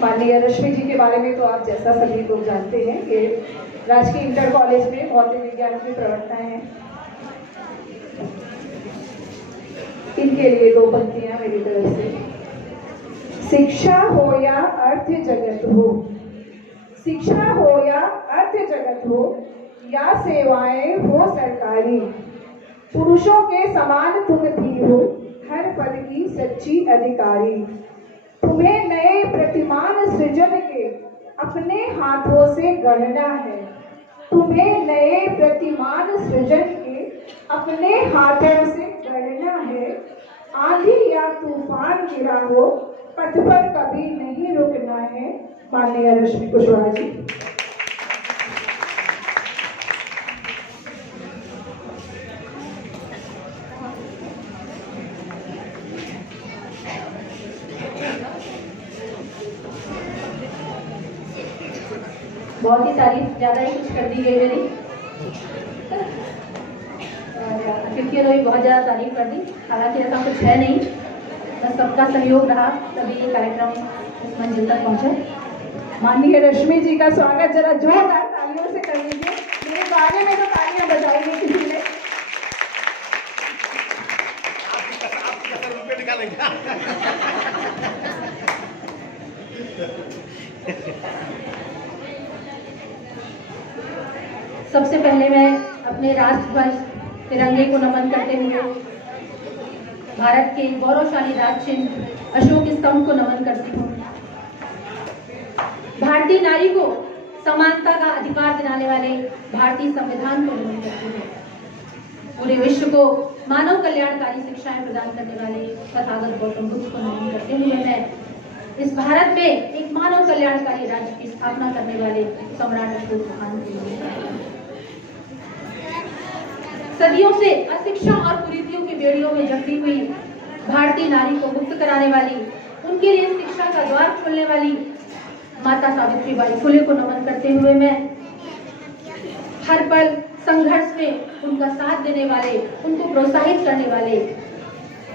माननीय रश्मि जी के बारे में तो आप जैसा सभी लोग जानते हैं कि राजकीय इंटर कॉलेज में भौतिक विज्ञान की प्रवक्ता हैं। इनके लिए दो पंक्तियां मेरी तरफ से। शिक्षा हो या अर्थ जगत हो, शिक्षा हो या अर्थ जगत हो, या सेवाएं हो सरकारी, पुरुषों के समान तुम भी हो हर पद की सच्ची अधिकारी। तुम्हें नए प्रतिमान सृजन के अपने हाथों से गढ़ना है, तुम्हें नए प्रतिमान सृजन के अपने हाथों से गढ़ना है। आंधी या तूफान गिरा हो, पथ पर कभी नहीं रुकना है। माननीय रश्मि कुशवाहा जी। बहुत ही तारीफ ज़्यादा ही कुछ कर दी गई मेरी, क्योंकि उन्होंने बहुत ज़्यादा तारीफ कर दी। हालांकि ऐसा कुछ है नहीं, बस सबका सहयोग रहा तभी ये कार्यक्रम इस मंजिल तक पहुँचा। माननीय रश्मि जी का स्वागत जरा जोरदार तालियों से कर लीजिए। मेरे बारे में तो तालियां बजाई गई किसी ने। सबसे पहले मैं अपने राष्ट्रध्वज तिरंगे को नमन करते हुए भारत के गौरवशाली राज चिन्ह अशोक स्तंभ को नमन करती हूँ। भारतीय नारी को समानता का अधिकार दिलाने वाले भारतीय संविधान को नमन करती हूँ। पूरे विश्व को मानव कल्याणकारी शिक्षाएं प्रदान करने वाले तथागत गौतम बुद्ध को नमन करते हुए मैं इस भारत में एक मानव कल्याणकारी राज्य की स्थापना करने वाले सम्राट अशोक महान को सदियों से अशिक्षा और कुरीतियों की बेड़ियों में जकड़ी हुई भारतीय नारी को मुक्त कराने वाली, उनके लिए शिक्षा का द्वार खोलने वाली माता सावित्रीबाई फुले को नमन करते हुए मैं हर पल संघर्ष में उनका साथ देने वाले, उनको प्रोत्साहित करने वाले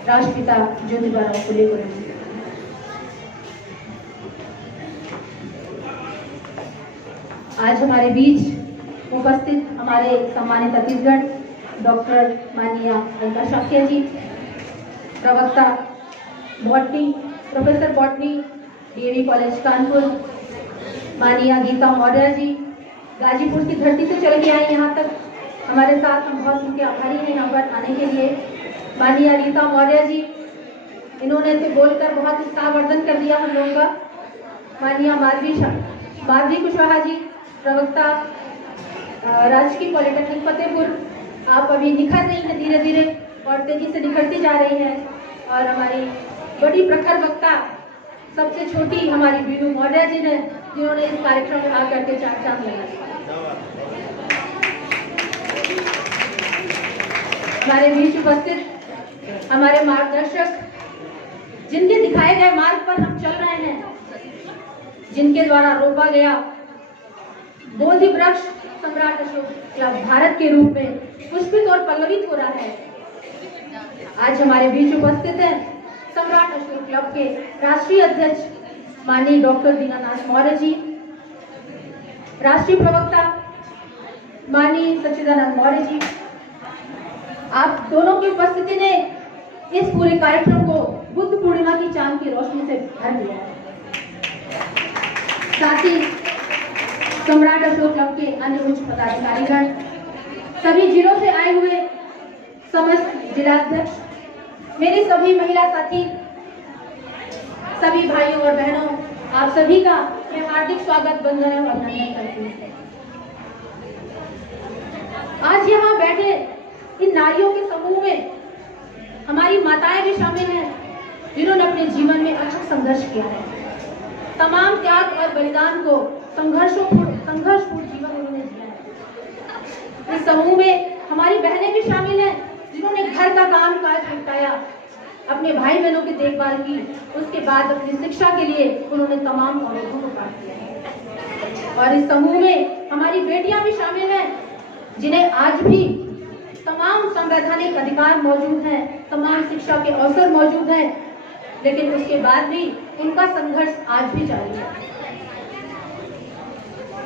राष्ट्रपिता ज्योतिबा फुले को नमन करती हूँ। आज हमारे बीच उपस्थित हमारे सम्मानित अतिथिगण डॉक्टर माननीय अलका शाक्य जी, प्रवक्ता botany, professor botany DAV college Kanpur, माननीय गीता मौर्य जी, गाजीपुर की धरती से चल के आए यहाँ तक हमारे साथ, हम बहुत उनके आभारी हैं यहाँ पर आने के लिए। माननीय रीता मौर्य जी, इन्होंने तो बोलकर बहुत उत्साहवर्धन कर दिया हम लोगों का। माननीय माधवी कुशवाहा जी, प्रवक्ता राजकीय पॉलिटेक्निक फतेहपुर, आप अभी निखर रही हैं धीरे धीरे और तेजी से निखरती जा रही हैं। और हमारी बड़ी प्रखर वक्ता, सबसे छोटी हमारी बीनू मौर्य जी ने, जिन्होंने इस कार्यक्रम में आकर के चार चांद लगाए। हमारे बीच उपस्थित हमारे मार्गदर्शक, जिनके दिखाए गए मार्ग पर हम चल रहे हैं, जिनके द्वारा रोपा गया बोधि वृक्ष सम्राट अशोक क्लब भारत के रूप में पुष्पित और पल्लवित हो रहा है। आज हमारे बीच उपस्थित हैं सम्राट अशोक क्लब के राष्ट्रीय अध्यक्ष माननीय डॉक्टर दीनानाथ मौर्य जी, राष्ट्रीय प्रवक्ता माननीय सच्चिदानंद मौर्य जी। आप दोनों की उपस्थिति ने इस पूरे कार्यक्रम को बुद्ध पूर्णिमा की चांद की रोशनी से भर दिया है। साथ ही सम्राट अशोक क्लब के अन्य उच्च पदाधिकारीगण, सभी जिलों से आए हुए समस्त जिलाध्यक्ष, मेरे सभी महिला साथी, सभी भाइयों और बहनों, आप सभी का मैं हार्दिक स्वागत, वंदन और अभिनंदन करती हूँ। आज यहाँ बैठे इन नारियों के समूह में हमारी माताएं भी शामिल हैं, जिन्होंने अपने जीवन में अथक संघर्ष किया है। तमाम त्याग और बलिदान को संघर्षपूर्ण जीवन उन्होंने जिया है। इस समूह में हमारी बहनें भी शामिल हैं, जिन्होंने घर का काम काज निपटाया, अपने भाई बहनों की देखभाल की, उसके बाद अपनी शिक्षा के लिए उन्होंने तमाम अवरोधों को पार किया है। और इस समूह में हमारी बेटियां भी शामिल हैं, जिन्हें आज भी तमाम संवैधानिक अधिकार मौजूद हैं, तमाम शिक्षा के अवसर मौजूद हैं, लेकिन उसके बाद भी उनका संघर्ष आज भी जारी है।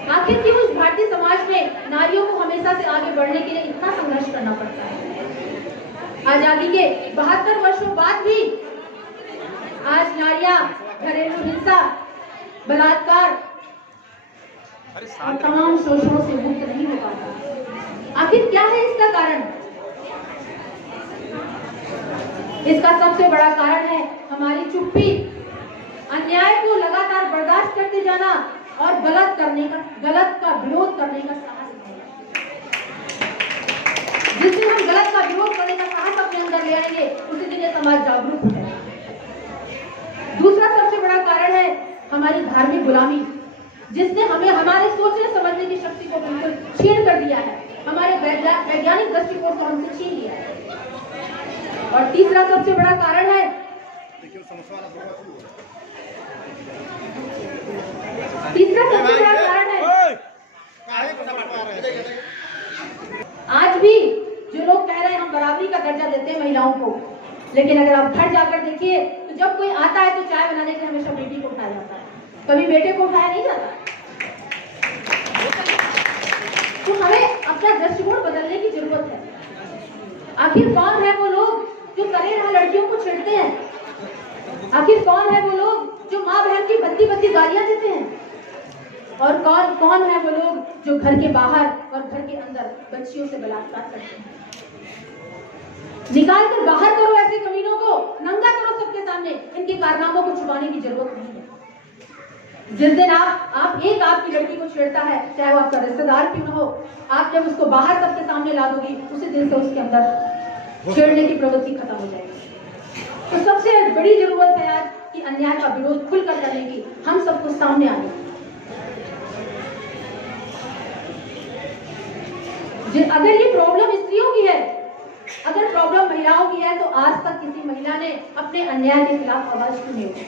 आखिर क्यों इस भारतीय समाज में नारियों को हमेशा से आगे बढ़ने के लिए इतना संघर्ष करना पड़ता है? आजादी के 72 वर्षों बाद भी आज नारियां घरेलू हिंसा, बलात्कार और तमाम शोषणों से मुक्त नहीं हो पाता। आखिर क्या है इसका कारण? इसका सबसे बड़ा कारण है हमारी चुप्पी, अन्याय को लगातार बर्दाश्त करते जाना और गलत का विरोध करने का साहस नहीं। जिस दिन हम गलत का विरोध करने का साहस अपने अंदर ले आएंगे उसी दिन ये समाज जागरूक हो जाएगा। दूसरा सबसे बड़ा कारण है हमारी धार्मिक गुलामी, जिसने हमें हमारे सोचने समझने की शक्ति को बिल्कुल छीन कर दिया है, हमारे वैज्ञानिक दृष्टिकोण को हमसे छीन लिया है। और तीसरा सबसे बड़ा कारण है आज भी जो लोग कह रहे हैं हम बराबरी का दर्जा देते हैं महिलाओं को, लेकिन अगर आप घर जाकर देखिए तो जब कोई आता है तो चाय बनाने के लिए हमेशा बेटी को उठाया जाता है, कभी बेटे को उठाया नहीं जाता। तो हमें अपना दृष्टिकोण बदलने की जरूरत है। आखिर कौन है वो लोग जो सरेआम लड़कियों को छेड़ते हैं? आखिर कौन है वो लोग जो माँ बहन की बत्ती बत्ती गालियां देते हैं? और कौन है वो लोग जो घर के बाहर और घर के अंदर बच्चियों से बलात्कार करते हैं? निकाल कर बाहर करो ऐसे कमीनों को, नंगा करो सबके सामने। इनके कारनामों को छुपाने की जरूरत नहीं है। जिस दिन आपकी लड़की को छेड़ता है, चाहे वो आपका रिश्तेदार क्यों न हो, आप जब उसको बाहर सबके सामने ला दोगी उसी दिन से उसके अंदर छेड़ने की प्रवृत्ति खत्म हो जाएगी। तो सबसे बड़ी जरूरत है आज कि अन्याय का विरोध खुलकर करने की, हम सबको सामने आने की। अगर ये प्रॉब्लम स्त्रियों की है, अगर प्रॉब्लम महिलाओं की है, तो आज तक किसी महिला ने अपने अन्याय के खिलाफ आवाज क्यों नहीं उठाई?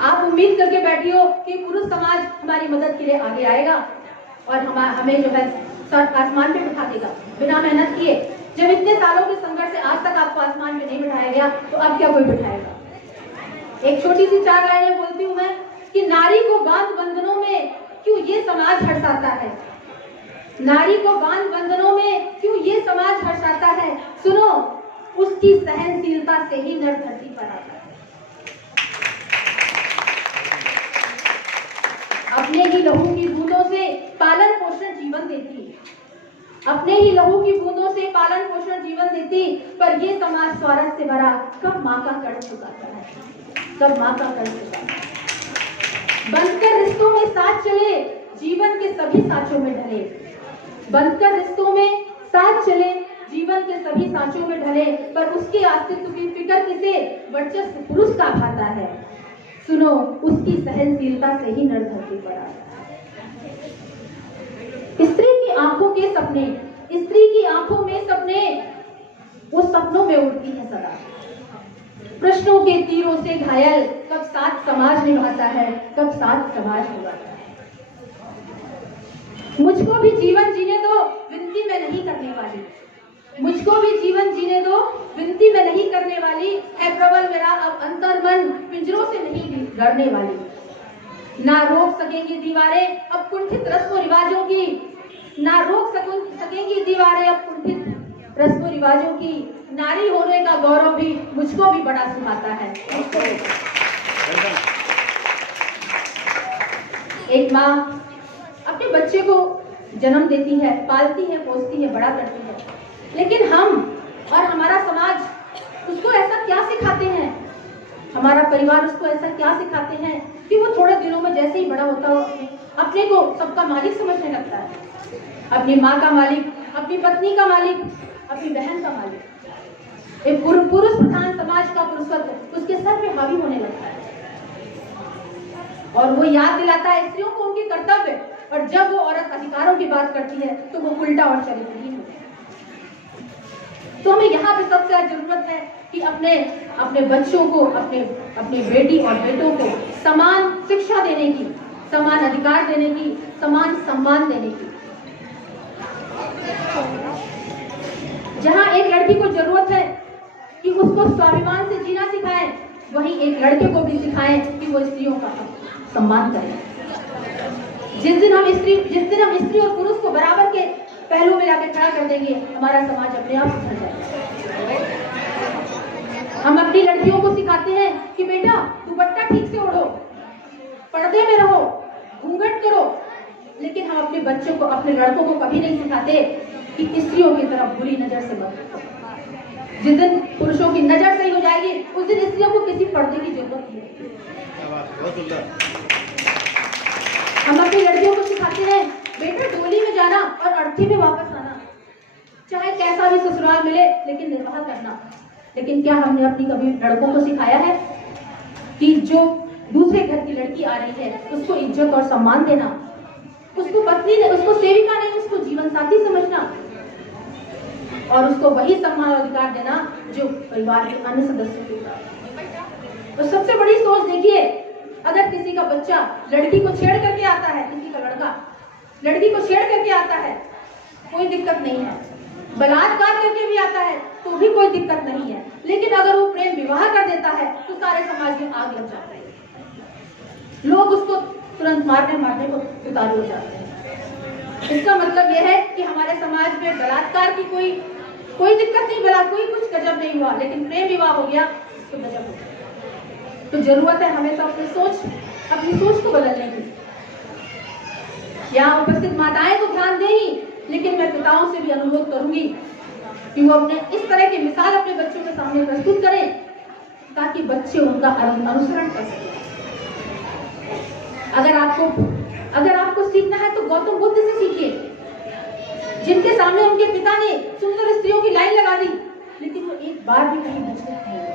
आप उम्मीद करके बैठी हो कि पुरुष समाज हमारी मदद के लिए आगे आएगा और हमें जो है सर आसमान पे बिठा देगा बिना मेहनत किए। जब इतने सालों के संघर्ष से आज तक आपको आसमान पे नहीं बिठाया गया तो अब क्या कोई बिठाएगा? एक छोटी सी 4 लाइनें बोलती हूँ मैं कि नारी को बांध बंधनों में क्यों ये समाज हर्षाता है, नारी को बांध बंधनों में क्यों ये समाज हर्षाता है। सुनो, उसकी सहनशीलता से ही नर धरती पर आता है। अपने ही लहू की बूंदों से पालन पोषण जीवन देती, अपने ही लहू की बूंदों से पालन पोषण जीवन देती, पर ये समाज स्वार्थ से भरा कब माँ का कर्ज चुकाता है, कब माँ का कर्ज चुकाता है। बंधकर रिश्तों में साथ चले, जीवन के सभी साँचों में ढले, बंधकर रिश्तों में साथ चले, जीवन के सभी साँचों में ढले, पर उसके अस्तित्व की फिक्र किसे वर्चस्व पुरुष का भाता है। सुनो, उसकी सहनशीलता से ही नर धरती पर आता है। स्त्री की आंखों के सपने, स्त्री की आंखों में सपने, वो सपनों में उड़ती है सदा। प्रश्नों के तीरों से घायल कब साथ समाज निभाता है, कब साथ समाज निभाता है। मुझको भी जीवन जीने दो, विनती मैं नहीं करने वाली, मुझको भी जीवन जीने दो, विनती मैं नहीं करने वाली, है प्रबल मेरा अब अंतर्मन, पिंजरों से नहीं डरने वाली। ना रोक सकेंगी दीवारें अब कुंठित रस्मों रिवाजों की, ना रोक सकेंगी दीवारें अब कुंठित रस्मों रिवाजों की। नारी होने का गौरव भी मुझको भी बड़ा सुहाता है। एक माँ अपने बच्चे को जन्म देती है, पालती है, पोसती है, बड़ा करती है, लेकिन हम और हमारा समाज उसको ऐसा क्या सिखाते हैं, हमारा परिवार उसको ऐसा क्या सिखाते हैं कि वो थोड़े दिनों में जैसे ही बड़ा होता हो अपने को सबका मालिक समझने लगता है, अपनी माँ का मालिक, अपनी पत्नी का मालिक, अपनी बहन का मालिक। एक पुरुष प्रधान समाज का पुरुषत्व उसके सर पे हावी होने लगता है और वो याद दिलाता है स्त्रियों को उनके कर्तव्य, और जब वो औरत अधिकारों की बात करती है तो वो उल्टा और चरित्रहीन होती है। तो हमें यहाँ पे सबसे ज्यादा जरूरत है कि अपने बच्चों को, अपने बेटी और बेटों को समान शिक्षा देने की, समान अधिकार देने की, समान सम्मान देने की। जहाँ एक लड़की को जरूरत है कि उसको स्वाभिमान से जीना सिखाएं, वहीं एक लड़के को भी सिखाएं कि वो स्त्रियों का सम्मान करें। जिस दिन हम स्त्री और पुरुष को बराबर के पहलू में लाकर खड़ा कर देंगे, हमारा समाज अपने आप सुधर जाएगा। हम अपनी लड़कियों को सिखाते हैं कि बेटा दुपट्टा ठीक से ओढ़ो, पर्दे में रहो, घूंघट करो, लेकिन हम अपने बच्चों को, अपने लड़कों को कभी नहीं सिखाते कि स्त्रियों की तरफ बुरी नजर से मत देखो। जिस दिन पुरुषों की नजर सही हो जाएगी, उस दिन स्त्रियों को किसी पर्दे की जरूरत नहीं है। हम अपनी लड़कियों को सिखाते हैं बेटा डोली में जाना और अर्थी में वापस आना, चाहे कैसा भी ससुराल मिले लेकिन निर्वाह करना। लेकिन क्या हमने अपनी कभी लड़कों को सिखाया है कि जो दूसरे घर की लड़की आ रही है उसको इज्जत और सम्मान देना, उसको पत्नी ने, उसको सेविका नहीं, उसको जीवन साथी समझना और उसको वही सम्मान और अधिकार देना जो परिवार के अन्य सदस्यों को होता है। तो सबसे बड़ी सोच देखिए, अगर किसी का बच्चा लड़की को छेड़ करके आता है, किसी का लड़का लड़की को छेड़ करके आता है, कोई दिक्कत नहीं है। बलात्कार करके भी आता है तो भी कोई दिक्कत नहीं है। लेकिन अगर वो प्रेम विवाह कर देता है तो सारे समाज में आग लग जाता है, लोग उसको तुरंत मारने को उतारू हो जाते हैं। इसका मतलब यह है कि हमारे समाज में बलात्कार की कोई दिक्कत नहीं, बला कोई कुछ गजब नहीं हुआ, लेकिन प्रेम विवाह हो गया तो गजब हो गया। तो जरूरत है हमें तो अपनी सोच को बदलने की। यहाँ उपस्थित माताएं तो ध्यान दें ही, लेकिन मैं पिताओं से भी अनुरोध करूंगी कि वो अपने इस तरह की मिसाल अपने बच्चों के सामने प्रस्तुत करें ताकि बच्चे उनका अनुसरण कर सकें। अगर आपको सीखना है तो गौतम बुद्ध से सीखिए, जिनके सामने उनके पिता ने सुंदर स्त्रियों की लाइन लगा दी लेकिन वो एक बार भी कहीं मजबूत नहीं हुए।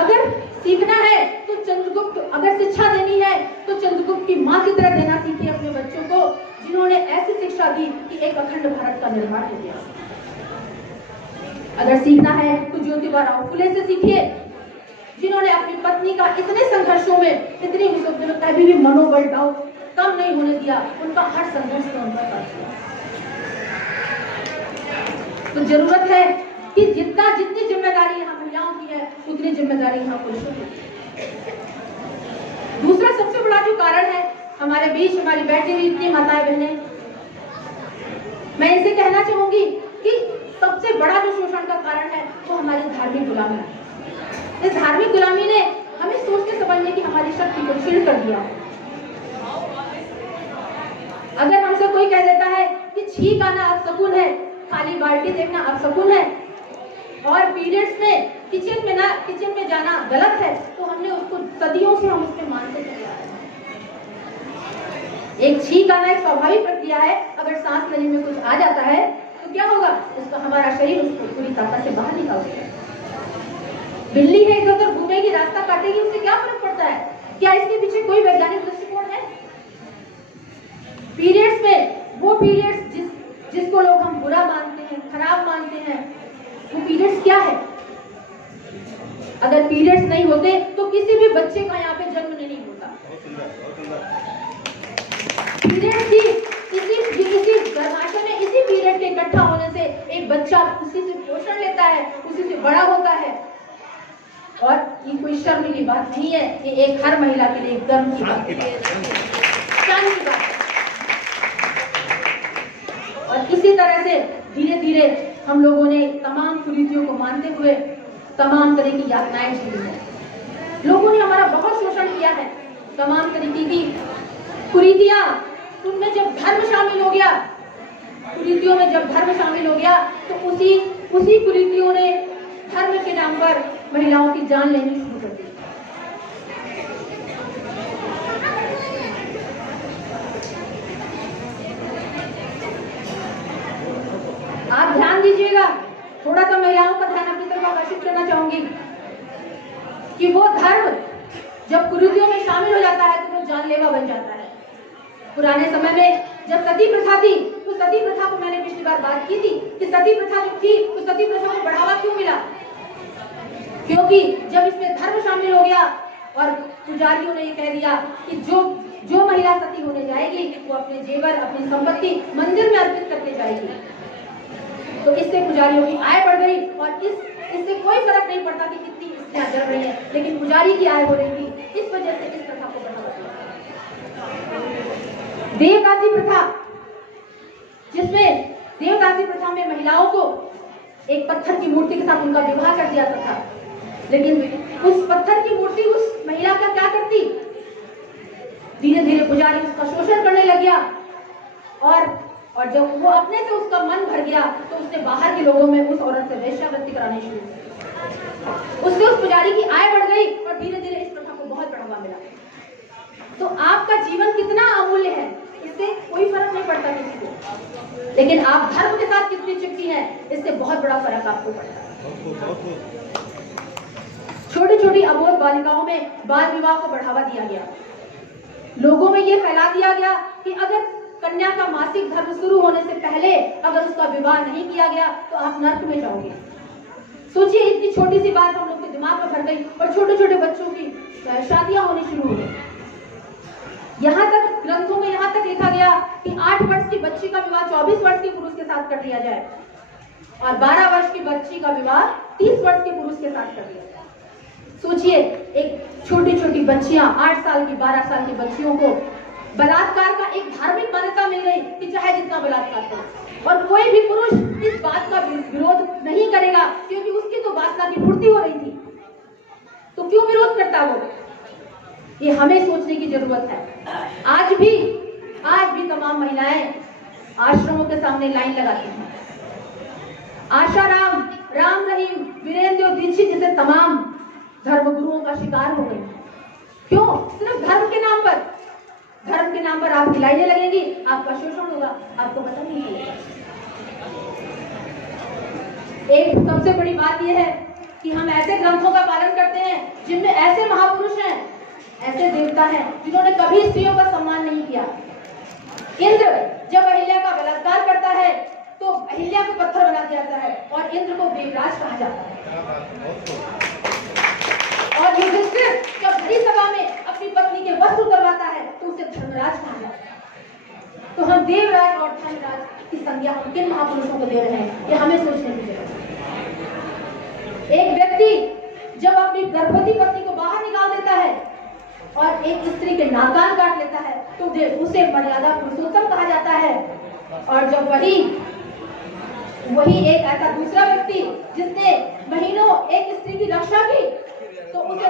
अगर सीखना है तो चंद्रगुप्त, अगर शिक्षा देनी है तो चंद्रगुप्त की मां की तरह देना सीखिए अपने बच्चों को, जिन्होंने ऐसी शिक्षा दी कि एक अखंड भारत का निर्माण हो गया। अगर सीखना है तो ज्योतिबा फुले से सीखिए, जिन्होंने अपनी पत्नी का इतने संघर्षों में, इतनी मुसीबतों में कभी भी मनोबल डाउन कम नहीं होने दिया, उनका हर संघर्ष में उनका साथ दिया। तो जरूरत है कि जितनी जिम्मेदारी यहाँ महिलाओं की है उतनी जिम्मेदारी यहाँ पुरुषों की। दूसरा सबसे बड़ा जो कारण है हमारे बीच हमारी बैठी हुई इतनी माताएं बहनें, मैं इनसे कहना चाहूंगी कि सबसे बड़ा जो शोषण का कारण है वो हमारी धार्मिक गुलामी है। इस धार्मिक गुलामी ने हमें सोचने समझने की हमारी शक्ति को छीन कर दिया। अगर हमसे कोई कह देता है कि छींक आना अपशकुन है, खाली बाल्टी देखना अपशकुन है, और पीरियड्स में किचन में जाना गलत है, तो हमने उसको सदियों से हम उसमें मानते चले आ रहे हैं। एक छींक आना एक स्वाभाविक प्रक्रिया है। अगर सांस लेने में कुछ आ जाता है तो क्या होगा, उसका हमारा शरीर उसको पूरी ताकत से बाहर निकाल देगा। बिल्ली है, इधर उधर घूमेगी, रास्ता काटेगी, उससे क्या फर्क पड़ता है? क्या इसके पीछे कोई वैज्ञानिक दृष्टिकोण है? पीरियड्स में वो पीरियड्स जिसको लोग हम बुरा मानते हैं, खराब मानते हैं, वो पीरियड्स क्या है? अगर पीरियड्स नहीं होते तो किसी भी बच्चे का यहाँ पे जन्म नहीं होता। पीरियड्स इसी गर्भाशय में इसी पीरियड के इकट्ठा होने से एक बच्चा उसी से पोषण लेता है, उसी से बड़ा होता है। और ये कोई शर्म की बात नहीं है, ये एक हर महिला के लिए गर्व की बात है, शान की बात है। और इसी तरह से धीरे धीरे हम लोगों ने तमाम कुरीतियों को मानते हुए तमाम तरह की यातनाएं झेली हैं। लोगों ने हमारा बहुत शोषण किया है, तमाम तरीके की कुरीतियां। उनमें जब धर्म शामिल हो गया, कुरीतियों में जब धर्म शामिल हो गया तो उसी कुरीतियों ने धर्म के नाम पर महिलाओं की जान लेनी शुरू कर दी। आप ध्यान दीजिएगा, थोड़ा सा महिलाओं का ध्यान अपनी तरफ आकर्षित करना चाहूंगी कि वो धर्म जब कुरीतियों में शामिल हो जाता है तो वो जानलेवा बन जाता है। पुराने समय में जब सती प्रथा थी तो सती प्रथा को मैंने पिछली बार बात की थी कि सती प्रथा जब थी तो सती प्रथा को बढ़ावा क्यों मिला? क्योंकि जब इसमें धर्म शामिल हो गया और पुजारियों ने ये कह दिया कि जो महिला सती होने जाएगी वो अपने जेवर, अपनी संपत्ति मंदिर में अर्पित करके जाएगी। तो इससे पुजारियों की आय बढ़ गई और इससे कोई फर्क नहीं पड़ता कि कितनी बत्तियां जल रही हैं, लेकिन पुजारी की आय हो रही थी। इस वजह से इस प्रथा को बढ़ावा दिया। देवदासी प्रथा, जिसमें देवदासी प्रथा में महिलाओं को एक पत्थर की मूर्ति के साथ उनका विवाह कर दिया था, लेकिन उस पत्थर की मूर्ति उस महिला का क्या करती? धीरे धीरे पुजारी उसका शोषण करने लग गया, और जब वो अपने से उसका मन भर गया तो उसने बाहर के लोगों में उस औरत से वेश्यावृत्ति करानी शुरू की। उससे उस पुजारी की आय बढ़ गई और धीरे धीरे इस प्रथा को बहुत बढ़ावा मिला। तो आपका जीवन कितना अमूल्य है, इससे कोई फर्क नहीं पड़ता किसी को, लेकिन आप धर्म के साथ कितनी चिपकी हैं, इससे बहुत बड़ा फर्क आपको पड़ता है। छोटी छोटी अबोध बालिकाओं में बाल विवाह को बढ़ावा दिया गया। लोगों में यह फैला दिया गया कि अगर कन्या का मासिक धर्म शुरू होने से पहले अगर उसका विवाह नहीं किया गया तो आप नर्क में जाओगे। सोचिए, इतनी छोटी सी बात हम लोग के दिमाग में भर गई और छोटे छोटे बच्चों की शादियां होनी शुरू हो गई। यहाँ तक ग्रंथों में यहाँ तक लिखा गया कि 8 वर्ष की बच्ची का विवाह 24 वर्ष के पुरुष के साथ कर दिया जाए और 12 वर्ष की बच्ची का विवाह 30 वर्ष के पुरुष के साथ कर दिया जाए। सोचिए, एक छोटी छोटी बच्चियां 8 साल की 12 साल की बच्चियों को बलात्कार का एक धार्मिक मान्यता मिल गई कि चाहे जितना बलात्कार करो, और कोई भी पुरुष इस बात का विरोध नहीं करेगा क्योंकि उसकी तो वासना की पूर्ति हो रही थी। तो क्यों विरोध करता वो? ये हमें सोचने की जरूरत है। आज भी तमाम महिलाएं आश्रमों के सामने लाइन लगाती हैं। आशाराम, राम रहीम, वीरेंद्र दीक्षित जैसे तमाम धर्मगुरुओं का शिकार हो गई। क्यों? सिर्फ धर्म के नाम पर। धर्म के नाम पर आपकी लाइनें लगेंगी, आपका शोषण होगा, आपको पता नहीं चलेगा। एक सबसे बड़ी बात यह है कि हम ऐसे ग्रंथों का पालन करते हैं जिनमें ऐसे महापुरुष हैं, ऐसे देवता हैं जिन्होंने कभी स्त्रियों का सम्मान नहीं किया। इंद्र जब अहिल्या का बलात्कार करता है तो अहिल्या को पत्थर बना दिया जाता है और इंद्र को देवराज कहा जाता है। और युधिष्ठिर जब बड़ी सभा में अपनी पत्नी के वस्त्र उतरवाता है तो उसे धर्मराज कहा जाता है। तो हम देवराज और धर्मराज की संज्ञा हम किन महापुरुषों को दे रहे हैं, ये हमें सोचने की जरूरत है। एक व्यक्ति जब अपनी गर्भवती पत्नी को बाहर निकाल देता है और एक स्त्री के नाकान काट लेता है तो उसे मर्यादा पुरुषोत्तम कहा जाता है। और जब वही एक ऐसा दूसरा व्यक्ति जिसने महीनों एक स्त्री की रक्षा की तो उसे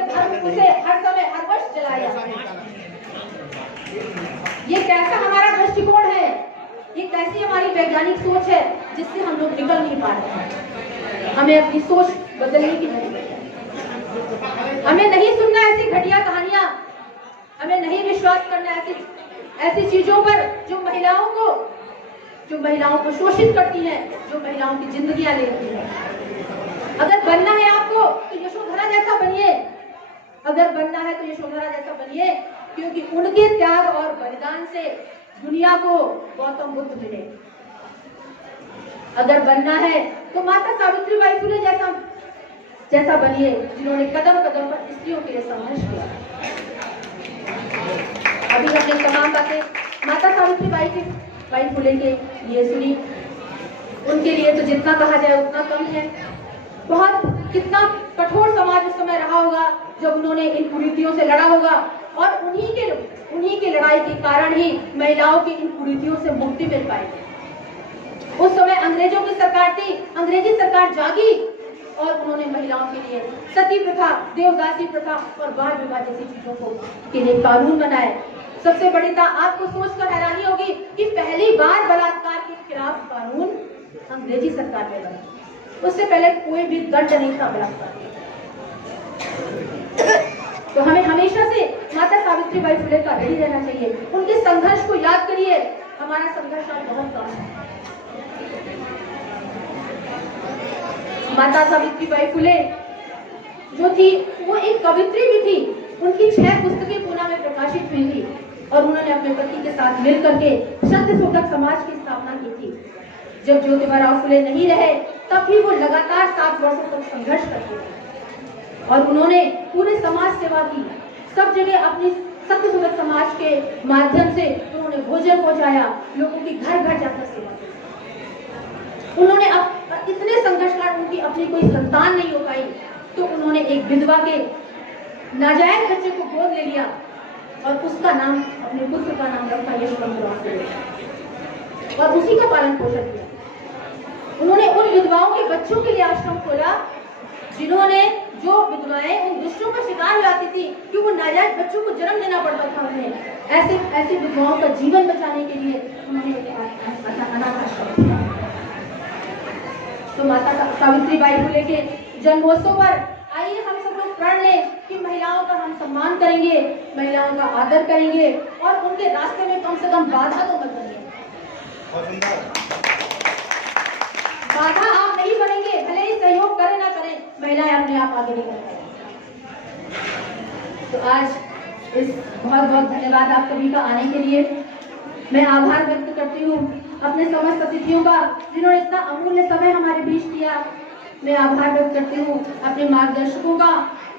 हर समय हर वर्ष जलाया जाता है। ये कैसा हमारा दृष्टिकोण है, ये कैसी हमारी वैज्ञानिक सोच है जिससे हम लोग निकल नहीं पा रहे हैं। हमें अपनी सोच बदलने की जरूरत है। हमें नहीं सुनना ऐसी घटिया कहानियां, हमें नहीं विश्वास करना ऐसी चीजों पर जो महिलाओं को शोषित करती हैं, जो महिलाओं की जिंदगियां ले रही हैं। अगर बनना है आपको तो यशोधरा जैसा बनिए, क्योंकि उनके त्याग और बलिदान से दुनिया को गौतम बुद्ध मिले। अगर बनना है तो माता सावित्रीबाई फुले जैसा बनिए, जिन्होंने कदम कदम पर स्त्रियों के लिए संघर्ष किया। अभी हमने तमाम बातें माता सावित्रीबाई फुले के लिए सुनी। उनके लिए तो जितना कहा जाए उतना कम है। कितना कठोर समाज उस समय रहा होगा जब उन्होंने इन कुरीतियों से लड़ा होगा, और उन्हीं के लड़ाई के कारण ही महिलाओं की इन कुरीतियों से मुक्ति मिल पाई। उस समय अंग्रेजों की सरकार थी, अंग्रेजी सरकार जागी और उन्होंने महिलाओं के लिए सती प्रथा, देवदासी प्रथा और बाल विवाह जैसी चीजों के लिए कानून बनाए। सबसे बड़ी बात आपको सोचकर हैरानी होगी कि पहली बार बलात्कार के खिलाफ कानून अंग्रेजी सरकार ने बनाया। उससे पहले कोई भी दंड नहीं था बलात्कार। तो हमें हमेशा से माता सावित्रीबाई फुले का ऋणी रहना चाहिए। उनके संघर्ष को याद करिए। हमारा संघर्ष आज बहुत कम है। माता सावित्रीबाई फुले जो थी वो एक कवित्री भी थी। उनकी 6 पुस्तकें पूना में प्रकाशित हुई थी और उन्होंने अपने पति के साथ मिलकर के सत्यशोधक समाज की स्थापना की थी। जब ज्योतिबा फुले नहीं रहे तब भी वो लगातार 7 वर्षों तक संघर्ष करते थे और उन्होंने पूरे समाज सेवा की। सब जगह अपनी सत्यशोधक समाज के माध्यम से उन्होंने भोजन पहुंचाया, लोगों की घर घर जाकर सेवा की। उन्होंने इतने संघर्ष कर उनकी अपनी कोई संतान नहीं हो पाई तो तो उन्होंने एक विधवा के नाजायज बच्चे को गोद ले लिया और उसका नाम, अपने पुत्र का नाम रखा यशवंतराव और उसी का पालन पोषण किया। उन्होंने उन विधवाओं के बच्चों के लिए आश्रम खोला जिन्होंने, जो विधवाएं उन दुष्टों का शिकार हो जाती थी कि वो नाजायज बच्चों को जन्म देना पड़ता था उन्हें, ऐसे विधवाओं का जीवन बचाने के लिए उन्होंने अनाथ आश्रम खोला। तो माता सावित्रीबाई फुले के जन्मोत्सव पर आइए हम सब लोग प्रण लें कि महिलाओं का हम सम्मान करेंगे, महिलाओं का आदर करेंगे और उनके रास्ते में कम से कम बाधा तो मत बनेंगे। बाधा आप नहीं बनेंगे, भले ही सहयोग करें ना करें, महिलाएं अपने आप आगे निकल जाएंगी। तो आज इस बहुत बहुत धन्यवाद आप सभी का आने के लिए। मैं आभार व्यक्त करती हूँ अपने समस्त अतिथियों का जिन्होंने इतना अमूल्य समय हमारे बीच दिया। मैं आभार व्यक्त करती हूँ अपने मार्गदर्शकों का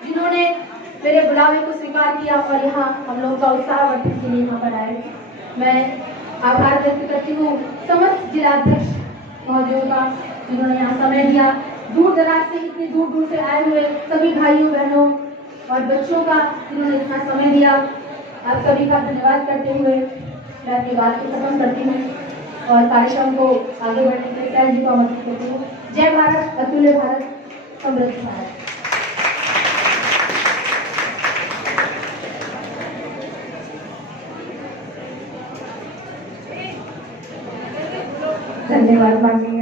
जिन्होंने मेरे बुलावे को स्वीकार किया और यहाँ हम लोगों का उत्साह बढ़ने के लिए यहाँ पर आए। मैं आभार व्यक्त करती हूँ समस्त जिलाध्यक्ष महोदयों का जिन्होंने यहाँ समय दिया, दूर दराज से, इतनी दूर दूर से आए हुए सभी भाइयों बहनों और बच्चों का जिन्होंने इतना समय दिया। आप सभी का धन्यवाद करते हुए मैं अपनी बात को खत्म करती हूँ और कार्यक्रम को आगे बढ़ने के लिए जी को आमंत्रित करती हूँ। जय भारत, अतुल्य भारत, समृद्ध भारत। धन्यवाद माननीय